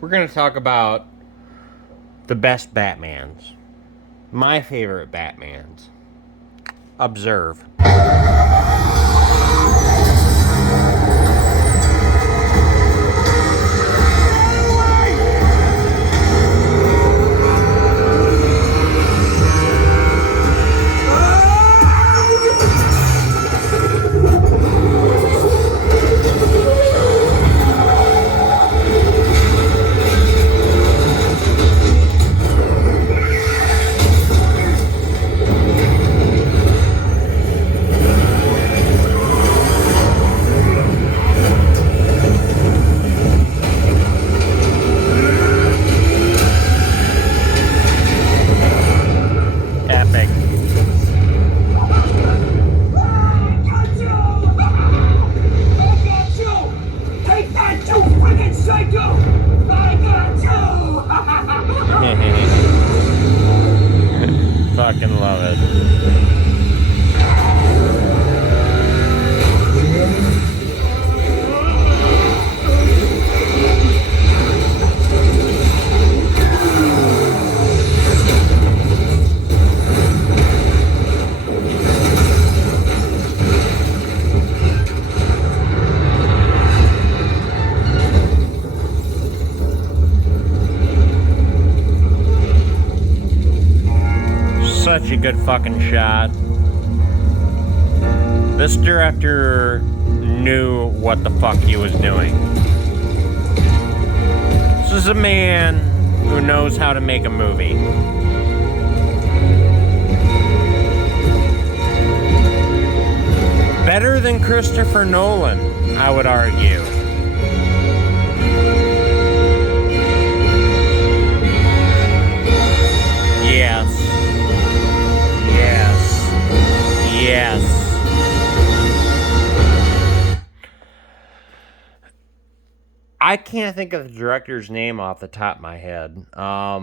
We're going to talk about the best Batmans. My favorite Batmans. Observe. Epic. Take that, you freaking psycho! I got you! Fucking love it. Such a good fucking shot. This director knew what the fuck he was doing. This is a man who knows how to make a movie. Better than Christopher Nolan, I would argue. Yes. Yes. Yes. I can't think of the director's name off the top of my head. I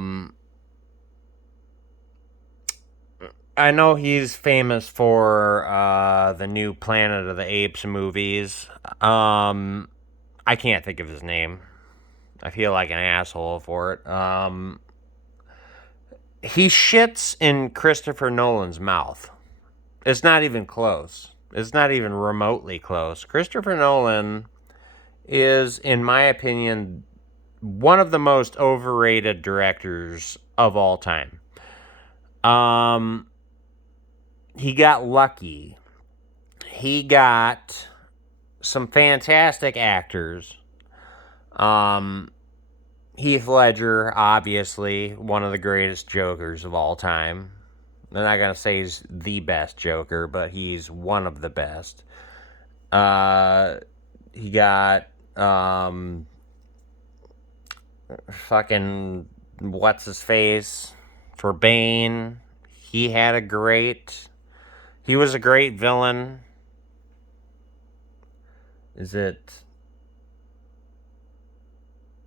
know he's famous for the new Planet of the Apes movies. I can't think of his name. I feel like an asshole for it. He shits in Christopher Nolan's mouth. It's not even close. It's not even remotely close. Christopher Nolan is, in my opinion, one of the most overrated directors of all time. He got lucky. He got some fantastic actors. Heath Ledger, obviously, one of the greatest Jokers of all time. I'm not going to say he's the best Joker, but he's one of the best. He got, fucking, what's his face for Bane. He was a great villain.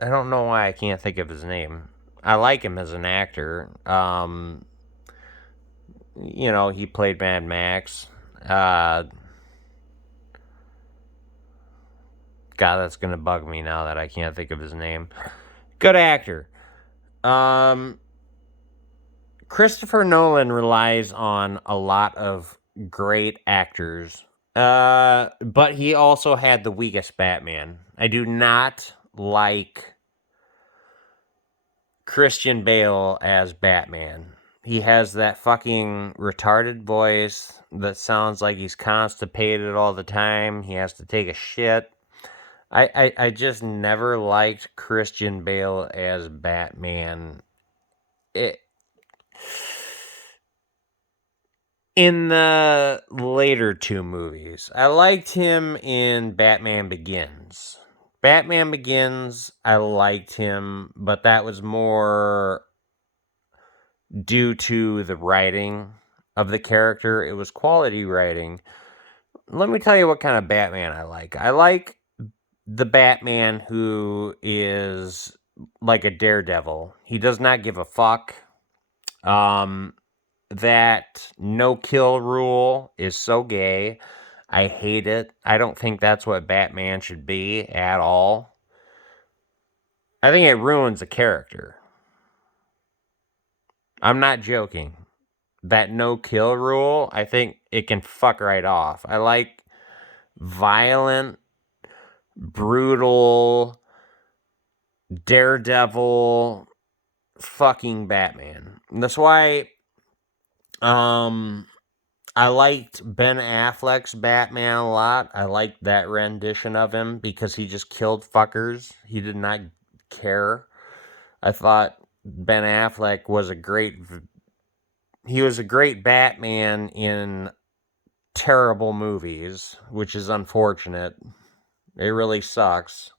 I don't know why I can't think of his name. I like him as an actor. He played Mad Max. God, that's gonna bug me now that I can't think of his name. Good actor. Christopher Nolan relies on a lot of great actors. But he also had the weakest Batman. I do not like Christian Bale as Batman. He has that fucking retarded voice that sounds like he's constipated all the time. He has to take a shit. I just never liked Christian Bale as Batman. In the later two movies, I liked him in Batman Begins. Batman Begins, I liked him, but that was more due to the writing of the character. It was quality writing. Let me tell you what kind of Batman I like. I like the Batman who is like a daredevil. He does not give a fuck. That no kill rule is so gay. I hate it. I don't think that's what Batman should be at all. I think it ruins a character. I'm not joking. That no kill rule, I think it can fuck right off. I like violent, brutal, daredevil, fucking Batman. And that's why I liked Ben Affleck's Batman a lot. I liked that rendition of him because he just killed fuckers. He did not care. I thought Ben Affleck was a great Batman in terrible movies, which is unfortunate. It really sucks.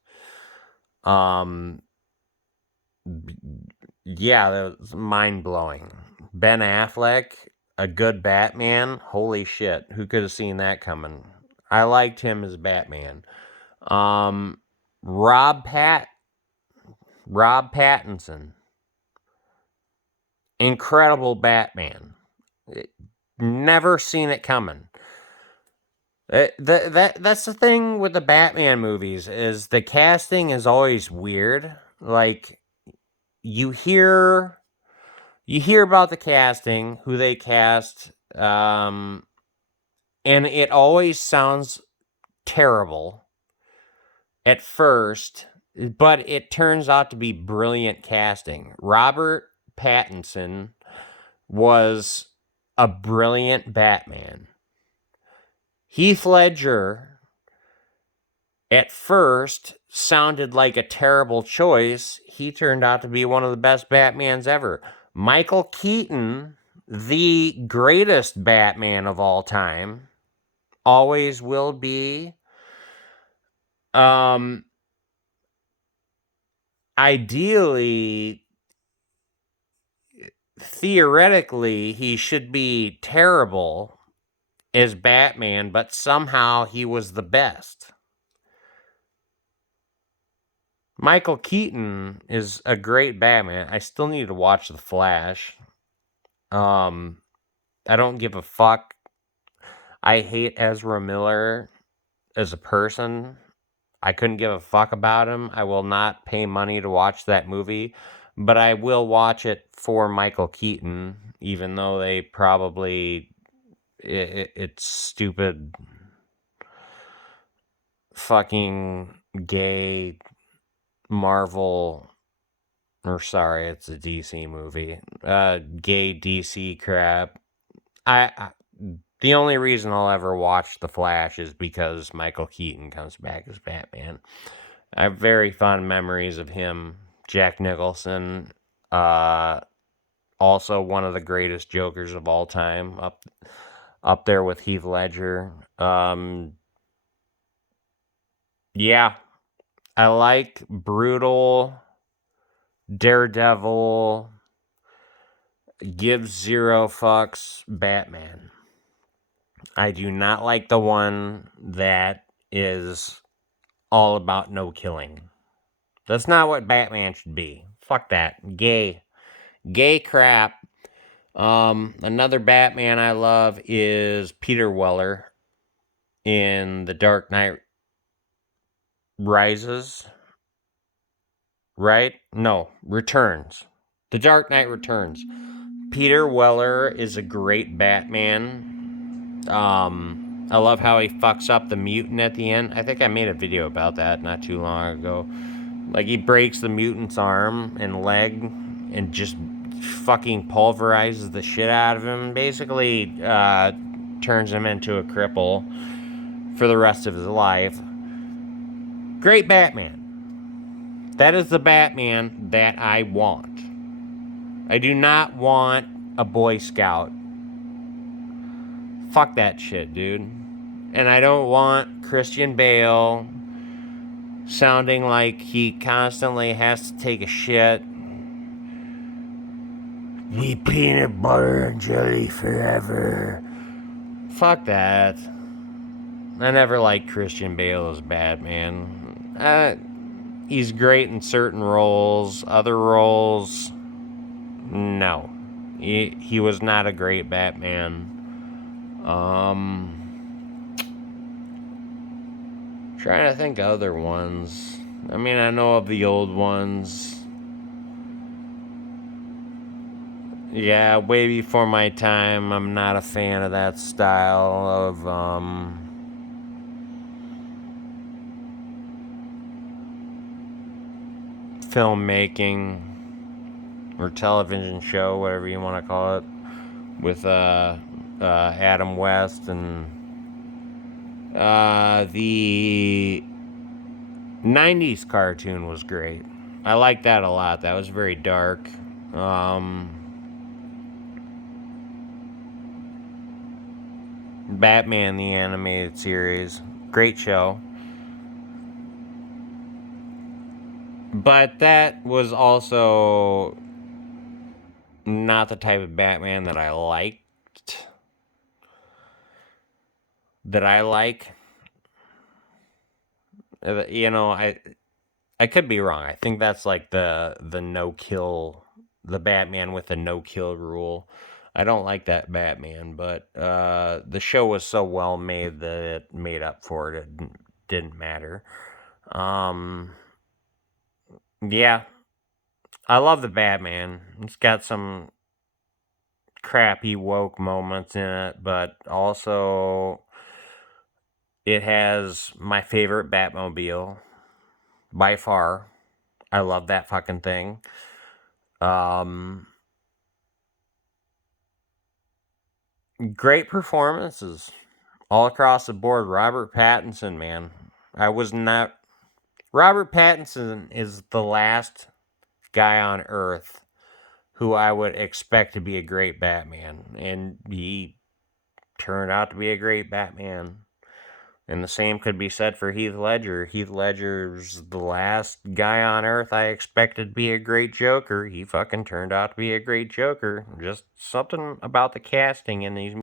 Yeah, that was mind-blowing. Ben Affleck, a good Batman? Holy shit, who could have seen that coming? I liked him as Batman. Um Rob Pattinson. Incredible Batman. Never seen it coming. That's the thing with the Batman movies is the casting is always weird. Like you hear about the casting, who they cast, and it always sounds terrible at first, but it turns out to be brilliant casting. Robert Pattinson was a brilliant Batman. Heath Ledger at first sounded like a terrible choice. He turned out to be one of the best Batmans ever. Michael Keaton, the greatest Batman of all time, always will be. Ideally, theoretically, he should be terrible as Batman, but somehow he was the best. Michael Keaton is a great Batman. I still need to watch The Flash. I don't give a fuck. I hate Ezra Miller as a person. I couldn't give a fuck about him. I will not pay money to watch that movie, but I will watch it for Michael Keaton, even though they probably it's stupid fucking gay Marvel, or sorry, it's a DC movie. Gay DC crap. The only reason I'll ever watch The Flash is because Michael Keaton comes back as Batman. I have very fond memories of him. Jack Nicholson, also one of the greatest Jokers of all time, up there with Heath Ledger. Yeah, I like brutal, daredevil, gives zero fucks Batman. I do not like the one that is all about no killing. That's not what Batman should be. Fuck that. Gay crap. Another Batman I love is Peter Weller in The Dark Knight Rises. Right? No, Returns. The Dark Knight Returns. Peter Weller is a great Batman. I love how he fucks up the mutant at the end. I think I made a video about that not too long ago. Like, he breaks the mutant's arm and leg and just fucking pulverizes the shit out of him. Basically, turns him into a cripple for the rest of his life. Great Batman. That is the Batman that I want. I do not want a Boy Scout. Fuck that shit, dude. And I don't want Christian Bale sounding like he constantly has to take a shit. Eat peanut butter and jelly forever. Fuck that. I never liked Christian Bale as Batman. He's great in certain roles. Other roles, no. He was not a great Batman. Trying to think of other ones. I mean, I know of the old ones. Yeah, way before my time. I'm not a fan of that style of filmmaking or television show, whatever you want to call it, with Adam West and the 90s cartoon was great. I like that a lot. That was very dark. Batman the Animated Series, great show. But that was also not the type of Batman that I liked. That I like. You know, I could be wrong. I think that's like the no kill, the Batman with the no kill rule. I don't like that Batman, but the show was so well made that it made up for it. It didn't matter. Um, yeah, I love the Batman. It's got some crappy woke moments in it, but also it has my favorite Batmobile by far. I love that fucking thing. Great performances all across the board. Robert Pattinson, man. I was not. Robert Pattinson is the last guy on earth who I would expect to be a great Batman. And he turned out to be a great Batman. And the same could be said for Heath Ledger. Heath Ledger's the last guy on earth I expected to be a great Joker. He fucking turned out to be a great Joker. Just something about the casting in these